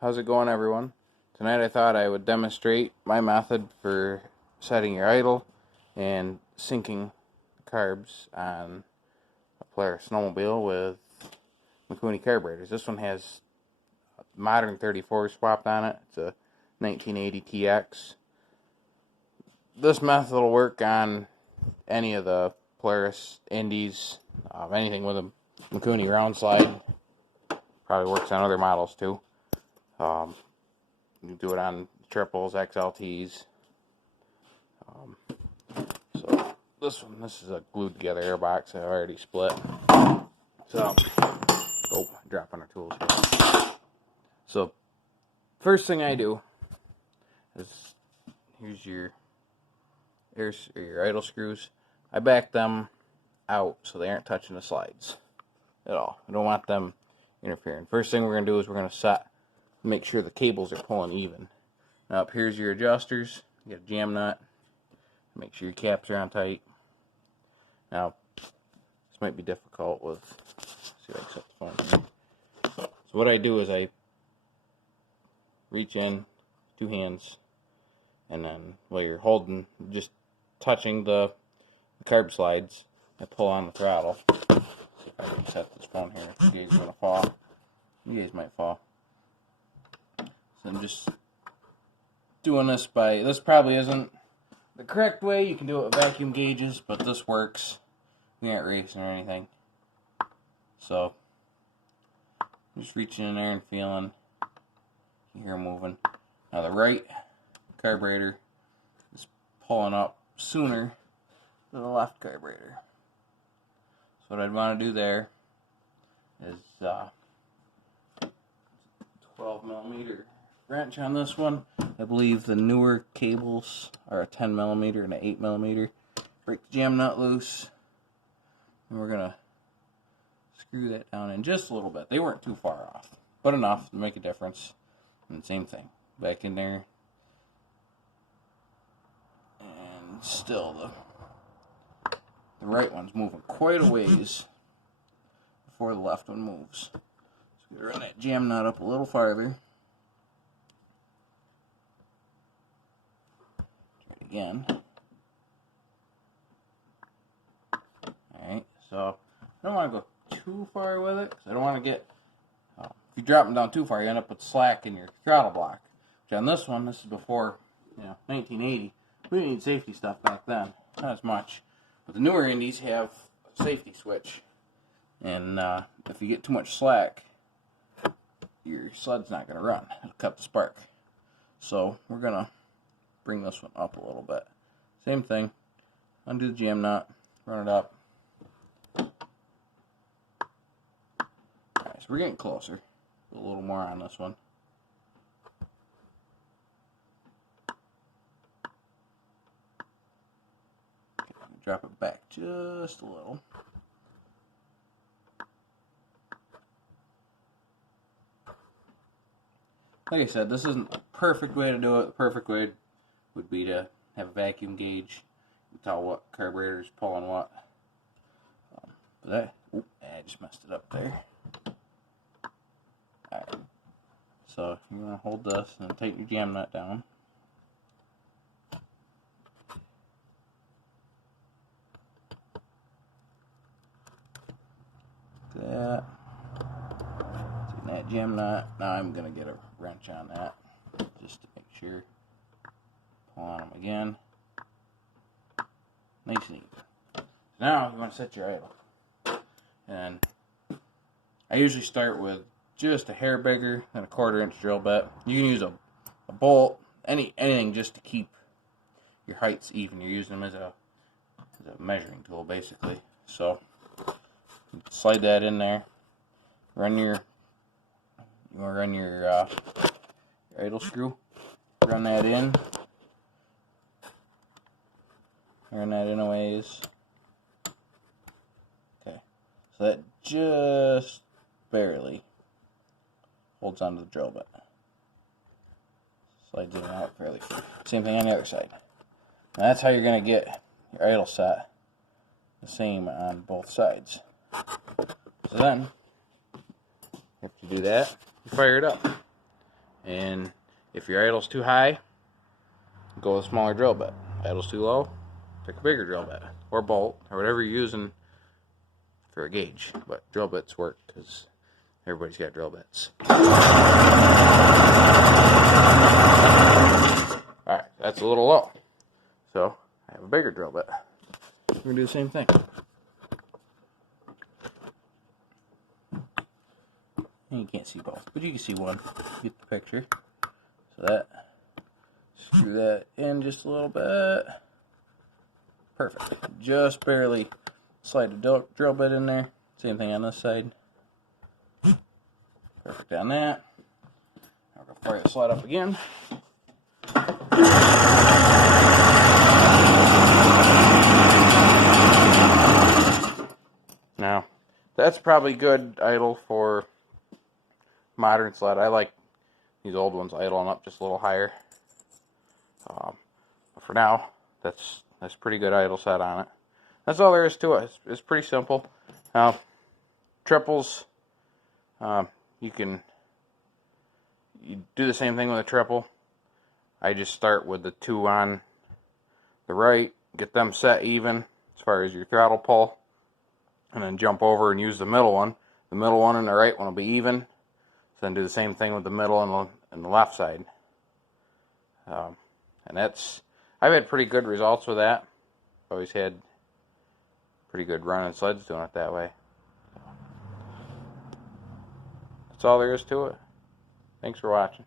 How's it going, everyone? Tonight I thought I would demonstrate my method for setting your idle and syncing carbs on a Polaris snowmobile with Mikuni carburetors. This one has a modern 34 swapped on it. It's a 1980 TX. This method will work on any of the Polaris Indies, anything with a Mikuni round slide. Probably works on other models too. You can do it on triples, XLTs. So this is a glued together airbox I already split. So, dropping our tools here. So, first thing I do is, here's your idle screws. I back them out so they aren't touching the slides at all. I don't want them interfering. First thing we're going to do is we're going to make sure the cables are pulling even. Now up here's your adjusters. You got a jam nut. Make sure your caps are on tight. Now, this might be difficult with, see if I can set the phone here. So what I do is I reach in, 2 hands, and then while you're holding, just touching the carb slides, I pull on the throttle. See if I can set this phone here. You guys are going to fall. You guys might fall. So I'm just doing this this probably isn't the correct way. You can do it with vacuum gauges, but this works. We aren't racing or anything. So, I'm just reaching in there and feeling. You hear moving. Now the right carburetor is pulling up sooner than the left carburetor. So what I'd want to do there is 12 millimeter wrench on this one. I believe the newer cables are a 10 millimeter and an 8 millimeter. Break the jam nut loose, and we're gonna screw that down in just a little bit. They weren't too far off, but enough to make a difference. And same thing, back in there, and still the right one's moving quite a ways before the left one moves. So we're gonna run that jam nut up a little farther. Again. Alright, so I don't want to go too far with it, because I don't want to get, if you drop them down too far, you end up with slack in your throttle block. Which on this one, this is before, 1980, we didn't need safety stuff back then, not as much. But the newer Indies have a safety switch, and if you get too much slack, your sled's not going to run. It'll cut the spark. So we're going to bring this one up a little bit. Same thing. Undo the jam nut, run it up. Alright, so we're getting closer. A little more on this one. Okay, drop it back just a little. Like I said, this isn't the perfect way to do it. The perfect way would be to have a vacuum gauge and tell what carburetor is pulling what. But I just messed it up there. Alright, so you're going to hold this and tighten your jam nut down. Like that. Tighten that jam nut. Now I'm going to get a wrench on that just to make sure. Pull on them again. Nice and even. So now you want to set your idle. And I usually start with just a hair bigger than a 1/4 inch drill bit. You can use a bolt, anything just to keep your heights even. You're using them as a measuring tool basically. So slide that in there. You want to run your idle screw. Run that in. Run that in a ways. Okay, so that just barely holds onto the drill bit. Slides in and out fairly free. Same thing on the other side. And that's how you're going to get your idle set the same on both sides. So then, after you do that, you fire it up. And if your idle's too high, go with a smaller drill bit. Idle's too low, pick a bigger drill bit, or bolt, or whatever you're using for a gauge. But drill bits work because everybody's got drill bits. Alright, that's a little low. So, I have a bigger drill bit. We're going to do the same thing. And you can't see both, but you can see one. Get the picture. So that, screw that in just a little bit. Perfect. Just barely slide the drill bit in there. Same thing on this side. Perfect on that. Now we're going to fire the slide up again. Now, that's probably good idle for modern sled. I like these old ones idling up just a little higher. But for now, that's pretty good idle set on it. That's all there is to it. It's pretty simple. Now, triples, you do the same thing with a triple. I just start with the two on the right, get them set even as far as your throttle pull, and then jump over and use the middle one. The middle one and the right one will be even. So then do the same thing with the middle and the left side. And I've had pretty good results with that. Always had pretty good running sleds doing it that way. That's all there is to it. Thanks for watching.